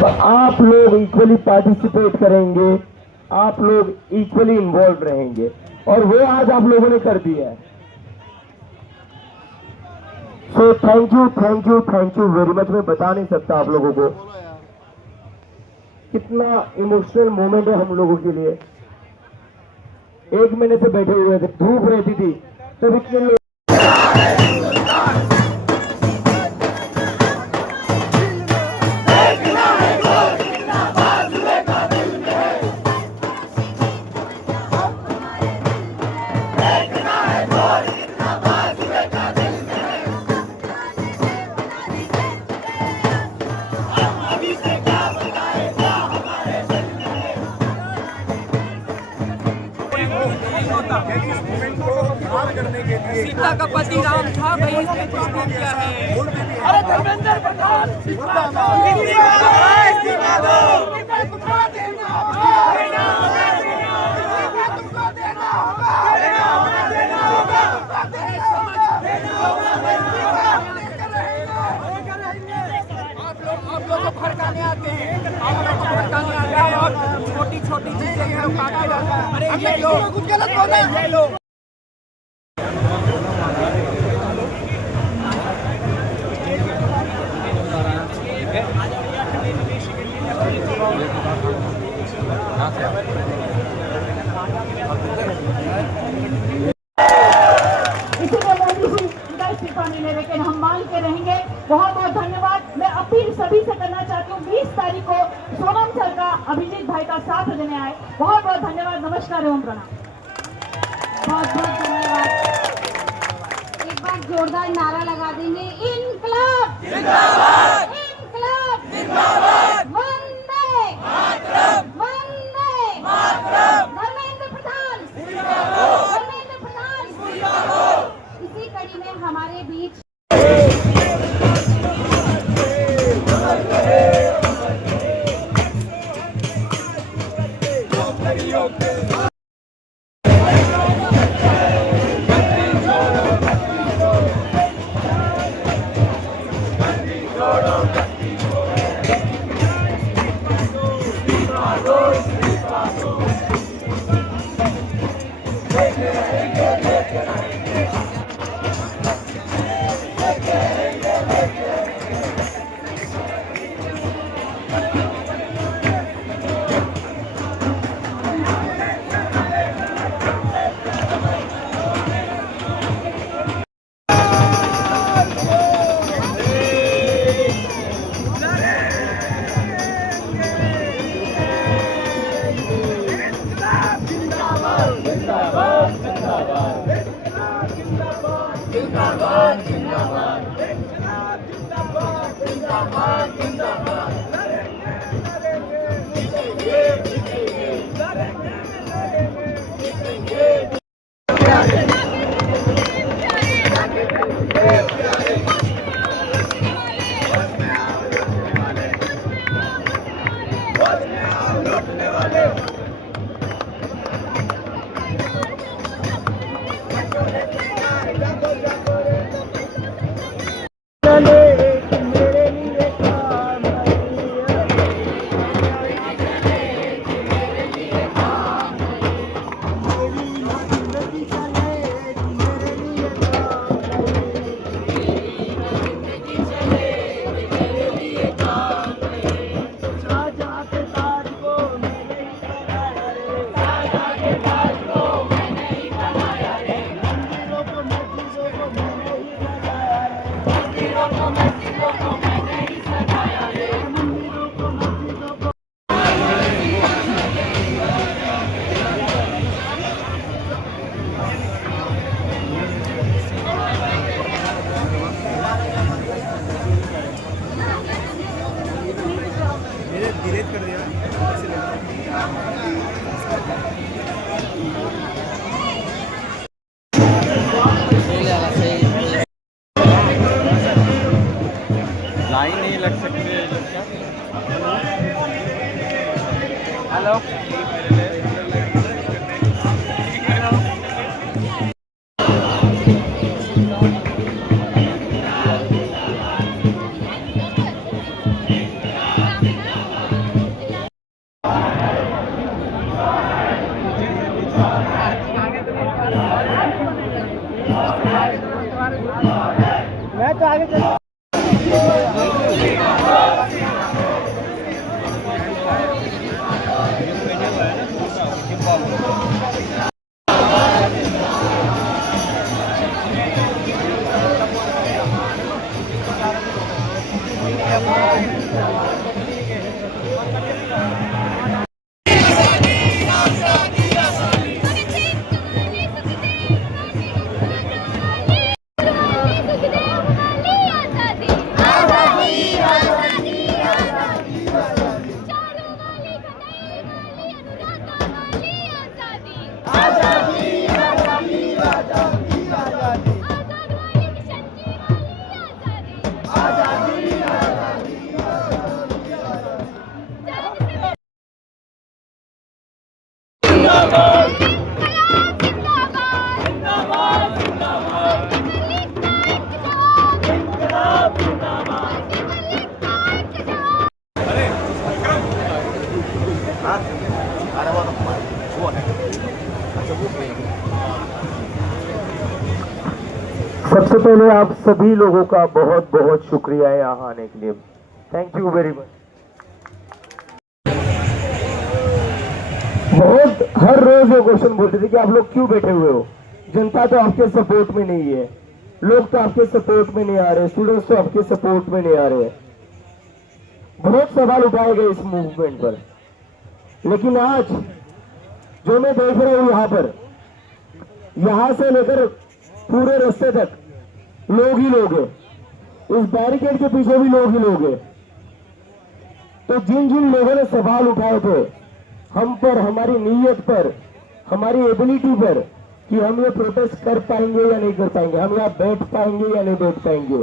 आप लोग equally participate करेंगे, आप लोग इक्वली इन्वॉल्व रहेंगे, और वो आज आप लोगों ने कर दिया है। So thank you very much. मैं बता नहीं सकता आप लोगों को कितना इमोशनल मोमेंट है हम लोगों के लिए। 1 महीने से बैठे हुए थे, धूप रहती थी, तब इतने लोग सीता का पति राम था, भाई इसने प्रस्तुत किया है। अरे धर्मेंद्र प्रधान आप लोग को भड़काने आते हैं, और छोटी छोटी चीजें काटते रहते हैं। अरे ये लोग कुछ गलत बोल रहे हैं, ये लोग लेकिन हम मांग के रहेंगे। बहुत बहुत धन्यवाद। मैं अपील सभी से करना चाहती हूँ 20 तारीख को सोनम सर का, अभिजीत भाई का साथ देने आए। बहुत बहुत धन्यवाद। नमस्कार एवं प्रणाम। बहुत बहुत धन्यवाद। एक बार जोरदार नारा लगा देंगे, इनकलाब जिंदाबाद, इनकलाब जिंदाबाद, वंदे मातरम, वंदे मातरम, धर्मेंद्र प्रधान जिंदाबाद, धर्मेंद्र प्रधान जिंदाबाद। इसी कड़ी में हमारे बीच लाइन नहीं लग सकती है। हेलो पहले आप सभी लोगों का बहुत बहुत शुक्रिया यहाँ आने के लिए। Thank you very much. बहुत हर रोज ये क्वेश्चन बोलते थे कि आप लोग क्यों बैठे हुए हो, जनता तो आपके सपोर्ट में नहीं है, लोग तो आपके सपोर्ट में नहीं आ रहे, स्टूडेंट्स तो आपके सपोर्ट में नहीं आ रहे। बहुत सवाल उठाए गए इस मूवमेंट पर, लेकिन आज जो मैं देख रहा हूं यहां से लेकर पूरे रास्ते तक लोग ही लोग हैं, इस बैरिकेड के पीछे भी लोग ही लोग हैं। तो जिन जिन लोगों ने सवाल उठाए थे हम पर, हमारी नीयत पर, हमारी एबिलिटी पर कि हम ये प्रोटेस्ट कर पाएंगे या नहीं कर पाएंगे, हम यहाँ बैठ पाएंगे या नहीं बैठ पाएंगे,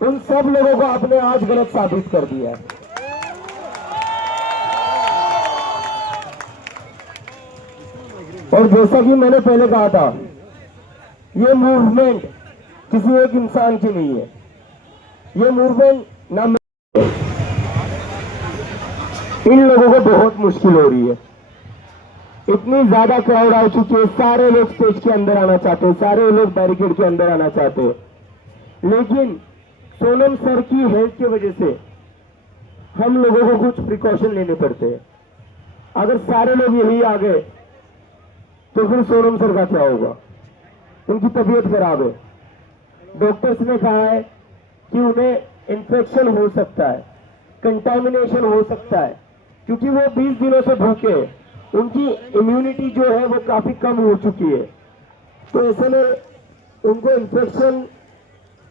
उन सब लोगों को आपने आज गलत साबित कर दिया। और जैसा कि मैंने पहले कहा था, ये मूवमेंट किसी एक इंसान की नहीं है, ये मूवमेंट ना इन लोगों को बहुत मुश्किल हो रही है। इतनी ज्यादा क्राउड आ चुकी है, सारे लोग स्टेज के अंदर आना चाहते हैं, सारे लोग बैरिकेड के अंदर आना चाहते हैं, लेकिन सोनम सर की हेल्थ की वजह से हम लोगों को कुछ प्रिकॉशन लेने पड़ते हैं। अगर सारे लोग यही आ गए तो फिर सोनम सर का क्या होगा? उनकी तबीयत खराब है, डॉक्टर्स ने कहा है कि उन्हें इन्फेक्शन हो सकता है, कंटामिनेशन हो सकता है, क्योंकि वो 20 दिनों से भूखे हैं, उनकी इम्यूनिटी जो है वो काफी कम हो चुकी है। तो ऐसे में उनको इन्फेक्शन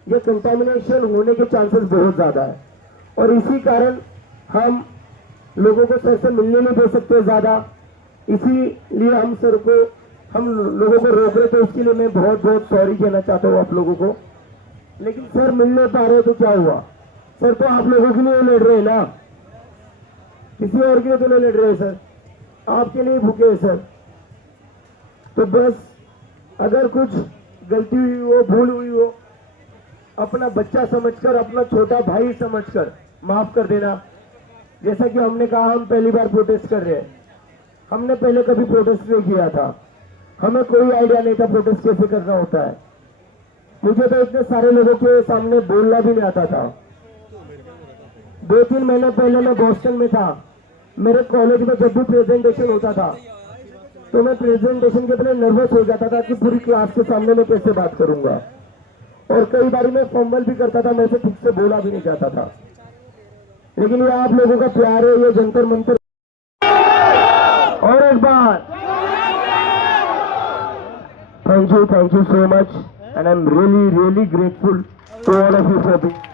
या कंटामिनेशन होने के चांसेस बहुत ज्यादा है, और इसी कारण हम लोगों को सर से मिलने नहीं दे सकते ज्यादा, इसीलिए हम सर को, हम लोगों को रोक रहे थे। उसके लिए मैं बहुत बहुत सॉरी कहना चाहता हूँ आप लोगों को। लेकिन सर मिल नहीं पा रहे तो क्या हुआ? सर तो आप लोगों के लिए लड़ रहे हैं ना, किसी और के लिए तो नहीं लड़ रहे सर, आपके लिए भूखे हैं सर। तो बस अगर कुछ गलती हुई हो, भूल हुई हो, अपना बच्चा समझकर, अपना छोटा भाई समझकर माफ कर देना। जैसा कि हमने कहा, हम पहली बार प्रोटेस्ट कर रहे हैं, हमने पहले कभी प्रोटेस्ट नहीं किया था, हमें कोई आइडिया नहीं था प्रोटेस्ट कैसे करना होता है। मुझे तो इतने सारे लोगों के सामने बोलना भी नहीं आता था। 2-3 महीने पहले मैं बॉस्टन में था, मेरे कॉलेज में जब भी प्रेजेंटेशन होता था तो मैं प्रेजेंटेशन के पहले नर्वस हो जाता था कि पूरी क्लास के सामने मैं कैसे बात करूंगा, और कई बार मैं फंबल भी करता था, मैं से ठीक से बोला भी नहीं जाता था। लेकिन ये आप लोगों का प्यार है, ये जंतर मंतर। और एक बार thank you so much, and I am really grateful to all of you for this.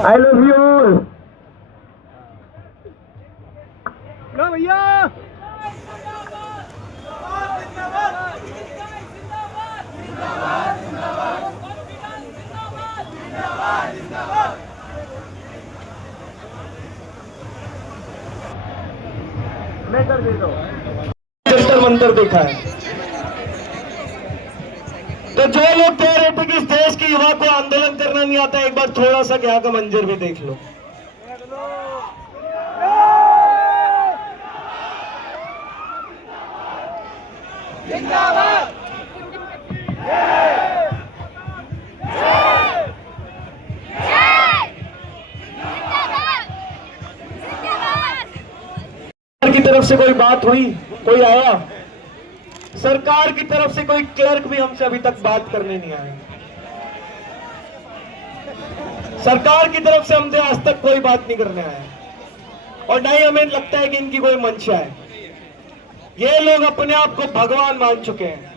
I love you all. भैया मैं कर देता हूँ। जंतर मंतर देखा है, तो जो लोग कह रहे थे कि इस देश के युवा को आंदोलन करना नहीं आता, एक बार थोड़ा सा यहाँ का मंजर भी देख लो। सरकार की तरफ से कोई बात हुई, कोई आया? सरकार की तरफ से कोई क्लर्क भी हमसे अभी तक बात करने नहीं आया। सरकार की तरफ से हमसे आज तक कोई बात नहीं करने आया, और नहीं हमें लगता है कि इनकी कोई मंशा है। ये लोग अपने आप को भगवान मान चुके हैं।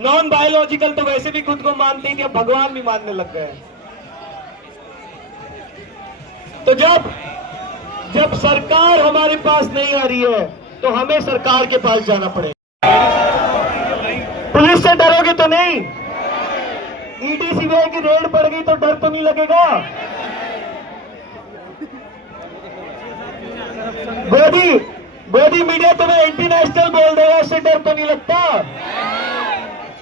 नॉन बायोलॉजिकल तो वैसे भी खुद को मानते हैं कि अब भगवान भी मानने लग गए हैं। तो जब सरकार हमारे पास नहीं आ रही है तो हमें सरकार के पास जाना पड़ेगा। पुलिस से डरोगे तो नहीं? ईडी सीबीआई की रेड पड़ गई तो डर तो नहीं लगेगा? गोदी मीडिया तुम्हें इंटरनेशनल बोल देगा, इससे डर तो नहीं लगता?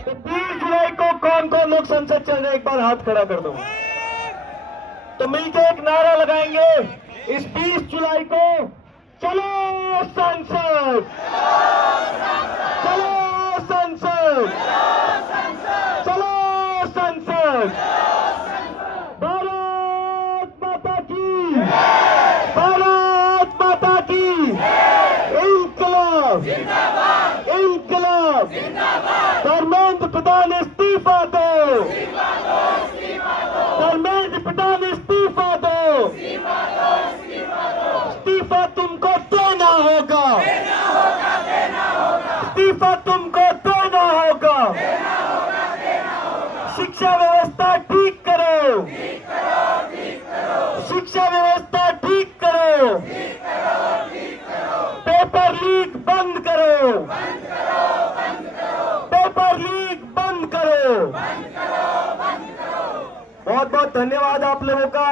तो 20 जुलाई को कौन कौन लोग संसद चल रहे, एक बार हाथ खड़ा कर दो। तो मिलकर एक नारा लगाएंगे, इस 20 जुलाई को चलो संसद, चलो संसद, चलो संसद। भारत माता की, भारत माता की। इंकलाब, इंकलाब। धर्मेंद्र प्रधान इस्तीफा दो, धर्मेंद्र प्रधान इस्तीफा दो, इस्तीफा तुमको देना होगा, इस्तीफा तुमको देना होगा। शिक्षा व्यवस्था ठीक करो, शिक्षा व्यवस्था ठीक करो, पेपर लीक बंद करो, पेपर लीक बंद करो। बहुत बहुत धन्यवाद आप लोगों का।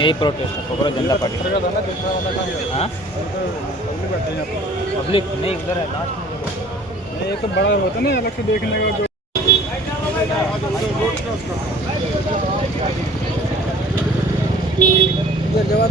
यही प्रोटेस्ट है कांग्रेस जनता पार्टी। हाँ पब्लिक नहीं उधर है लास्ट में। ये तो बड़ा होता ना अलग से देखने का जो जवाब